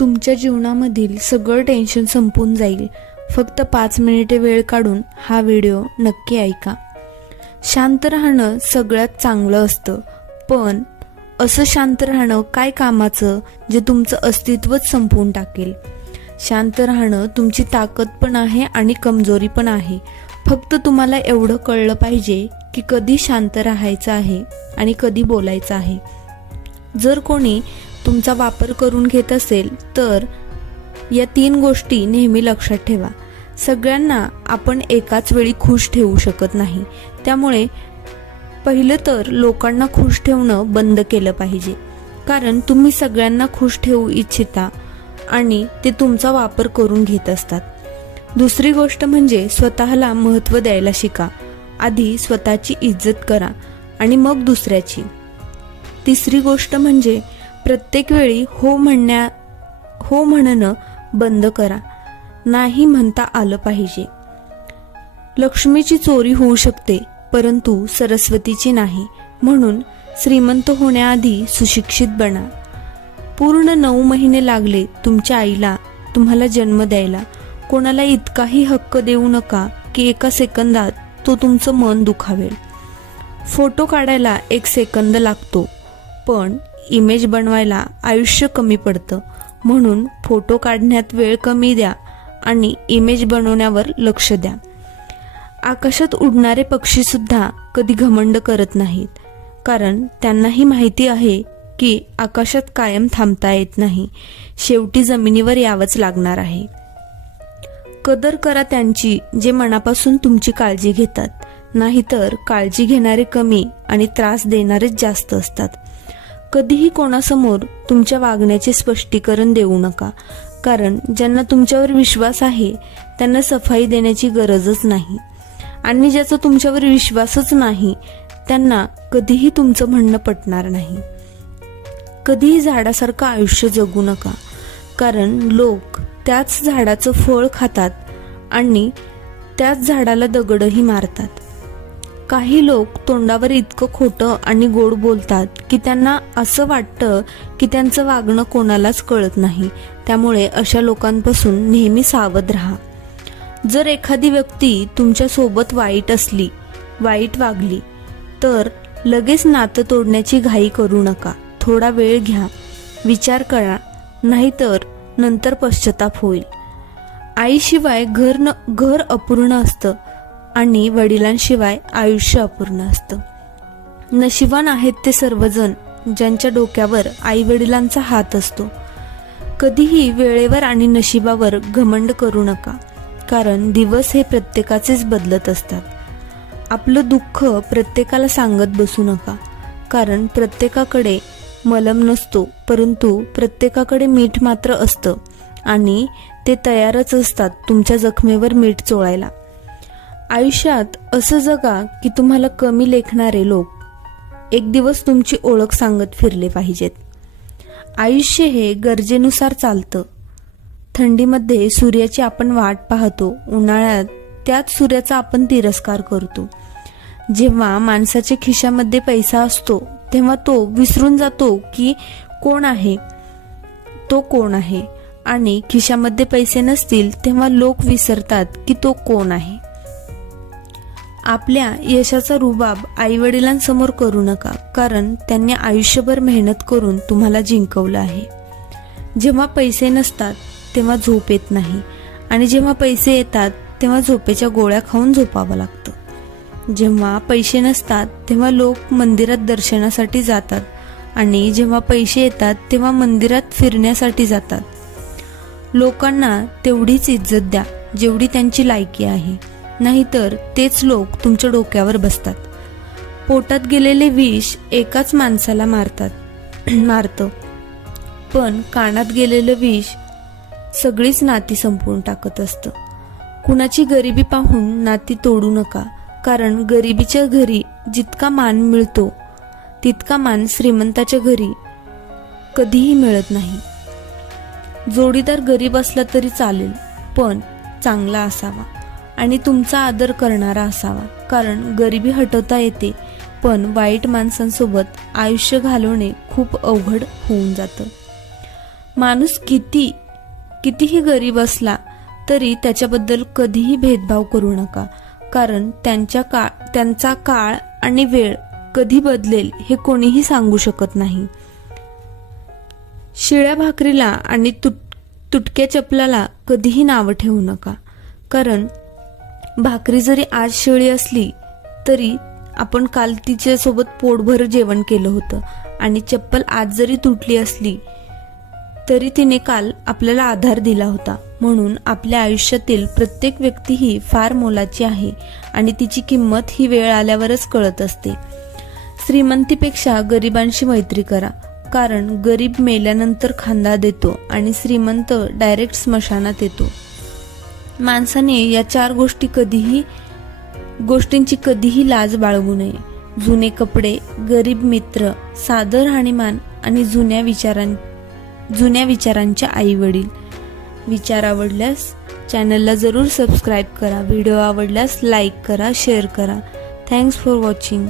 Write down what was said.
तुमच्या जीवनामधील सगळं टेन्शन संपून जाईल. फक्त 5 मिनिटे वेळ काढून हा व्हिडिओ नक्की ऐका. शांत राहणं सगळ्यात चांगलं असतं, पण असं शांत राहणं काय कामाचं जे तुमचं अस्तित्वच संपवून टाकेल. शांत राहणं तुमची ताकद पण आहे आणि कमजोरी पण आहे. फक्त तुम्हाला एवढं कळलं पाहिजे की कधी शांत राहायचं आहे आणि कधी बोलायचं आहे. जर कोणी तुमचा वापर करून घेत असेल तर या 3 गोष्टी नेहमी लक्षात ठेवा. सगळ्यांना आपण एकाच वेळी खुश ठेवू शकत नाही. त्यामुळे पहिलं तर लोकांना खुश ठेवणं बंद केलं पाहिजे, कारण तुम्ही सगळ्यांना खुश ठेवू इच्छिता आणि ते तुमचा वापर करून घेत असतात. दुसरी गोष्ट म्हणजे स्वतःला महत्त्व द्यायला शिका. आधी स्वतःची इज्जत करा आणि मग दुसऱ्याची. तिसरी गोष्ट म्हणजे प्रत्येक वेळी हो म्हणणं बंद करा. नाही म्हणता आलं पाहिजे. लक्ष्मीची चोरी होऊ शकते, परंतु सरस्वतीची नाही. म्हणून श्रीमंत होण्याआधी सुशिक्षित बना. पूर्ण 9 महिने लागले तुमच्या आईला तुम्हाला जन्म द्यायला. कोणाला इतकाही हक्क देऊ नका की एका सेकंदात तो तुमचं मन दुखावेल. फोटो काढायला 1 सेकंद लागतो, पण इमेज बनवायला आयुष्य कमी पडतं. म्हणून फोटो काढण्यात वेळ कमी द्या आणि इमेज बनवण्यावर लक्ष द्या. आकाशात उडणारे पक्षी सुद्धा कधी घमंड करत नाहीत, कारण त्यांनाही माहिती आहे की आकाशात कायम थांबता येत नाही. शेवटी जमिनीवर यावंच लागणार आहे. कदर करा त्यांची जे मनापासून तुमची काळजी घेतात. नाहीतर काळजी घेणारे कमी आणि त्रास देणारेच जास्त असतात. कधीही कोणासमोर तुमच्या वागण्याचे स्पष्टीकरण देऊ नका, कारण ज्यांना तुमच्यावर विश्वास आहे त्यांना सफाई देण्याची गरजच नाही. आणि ज्याचा तुमच्यावर विश्वासच नाही त्यांना कधीही तुमचं म्हणणं पटणार नाही. कधीही झाडासारखं आयुष्य जगू नका, कारण लोक त्याच झाडाचं फळ खातात आणि त्याच झाडाला दगडही मारतात. काही लोक तोंडावर इतकं खोटं आणि गोड बोलतात की त्यांना असं वाटतं की त्यांचं वागणं कोणालाच कळत नाही. त्यामुळे अशा लोकांपासून नेहमी सावध राहा. जर एखादी व्यक्ती तुमच्या सोबत वाईट वागली तर लगेच नातं तोडण्याची घाई करू नका. थोडा वेळ घ्या, विचार करा, नाहीतर नंतर पश्चाताप होईल. आईशिवाय घर अपूर्ण असतं आणि वडिलांशिवाय आयुष्य अपूर्ण असतं. नशिबान आहेत ते सर्वजण ज्यांच्या डोक्यावर आई वडिलांचा हात असतो. कधीही वेळेवर आणि नशिबावर घमंड करू नका, कारण दिवस हे प्रत्येकाचेच बदलत असतात. आपलं दुःख प्रत्येकाला सांगत बसू नका, कारण प्रत्येकाकडे मलम नसतो, परंतु प्रत्येकाकडे मीठ मात्र असतं आणि ते तयारच असतात तुमच्या जखमेवर मीठ चोळायला. आयुष्यात असं जगा की तुम्हाला कमी लेखणारे लोक एक दिवस तुमची ओळख सांगत फिरले पाहिजेत. आयुष्य हे गरजेनुसार चालतं. थंडीमध्ये सूर्याची आपण वाट पाहतो, उन्हाळ्यात त्याच सूर्याचा आपण तिरस्कार करतो. जेव्हा माणसाच्या खिशामध्ये पैसा असतो तेव्हा तो विसरून जातो की तो कोण आहे आणि खिशामध्ये पैसे नसतील तेव्हा लोक विसरतात की तो कोण आहे. आपल्या यशाचा रुबाब आईवडिलांसमोर करू नका, कारण त्यांनी आयुष्यभर मेहनत करून तुम्हाला जिंकवलं आहे. जेव्हा पैसे नसतात तेव्हा झोप येत नाही आणि जेव्हा पैसे येतात तेव्हा झोपेच्या गोळ्या खाऊन झोपावं लागतं. जेव्हा पैसे नसतात तेव्हा लोक मंदिरात दर्शनासाठी जातात आणि जेव्हा पैसे येतात तेव्हा मंदिरात फिरण्यासाठी जातात. लोकांना तेवढीच इज्जत द्या जेवढी त्यांची लायकी आहे, नाहीतर तेच लोक तुमच्या डोक्यावर बसतात. पोटात गेलेले विष एकाच माणसाला मारतं, पण कानात गेलेलं विष सगळीच नाती संपवून टाकत असतं. कुणाची गरिबी पाहून नाती तोडू नका, कारण गरिबीच्या घरी जितका मान मिळतो तितका मान श्रीमंताच्या घरी कधीही मिळत नाही. जोडीदार गरीब असला तरी चालेल, पण चांगला असावा आणि तुमचा आदर करणारा असावा, कारण गरिबी हटवता येते, पण वाईट माणसांसोबत आयुष्य घालवणे खूप अवघड होऊन जातं. माणूस कितीही गरीब असला तरी त्याच्याबद्दल कधीही भेदभाव करू नका, कारण त्यांचा काळ आणि वेळ कधी बदलेल हे कोणीही सांगू शकत नाही. शिळ्या भाकरीला आणि तुटक्या चपलाला कधीही नावं ठेवू नका, कारण भाकरी जरी आज शिळी असली तरी आपण काल तिच्यासोबत पोटभर जेवण केलं होतं, आणि चप्पल आज जरी तुटली असली तरी तिने काल आपल्याला आधार दिला होता. म्हणून आपल्या आयुष्यातील प्रत्येक व्यक्ती ही फार मोलाची आहे आणि तिची किंमत ही वेळ आल्यावरच कळत असते. श्रीमंतीपेक्षा गरिबांशी मैत्री करा, कारण गरीब मेल्यानंतर खांदा देतो आणि श्रीमंत डायरेक्ट स्मशानात येतो. माणसाने या 4 गोष्टींची कधीही लाज बाळगू नये. जुने कपडे, गरीब मित्र, साधं राहणीमान आणि जुन्या विचारांच्या आई वडील. विचार आवडल्यास चॅनलला जरूर सबस्क्राईब करा. व्हिडिओ आवडल्यास लाईक करा, शेअर करा. Thanks for watching.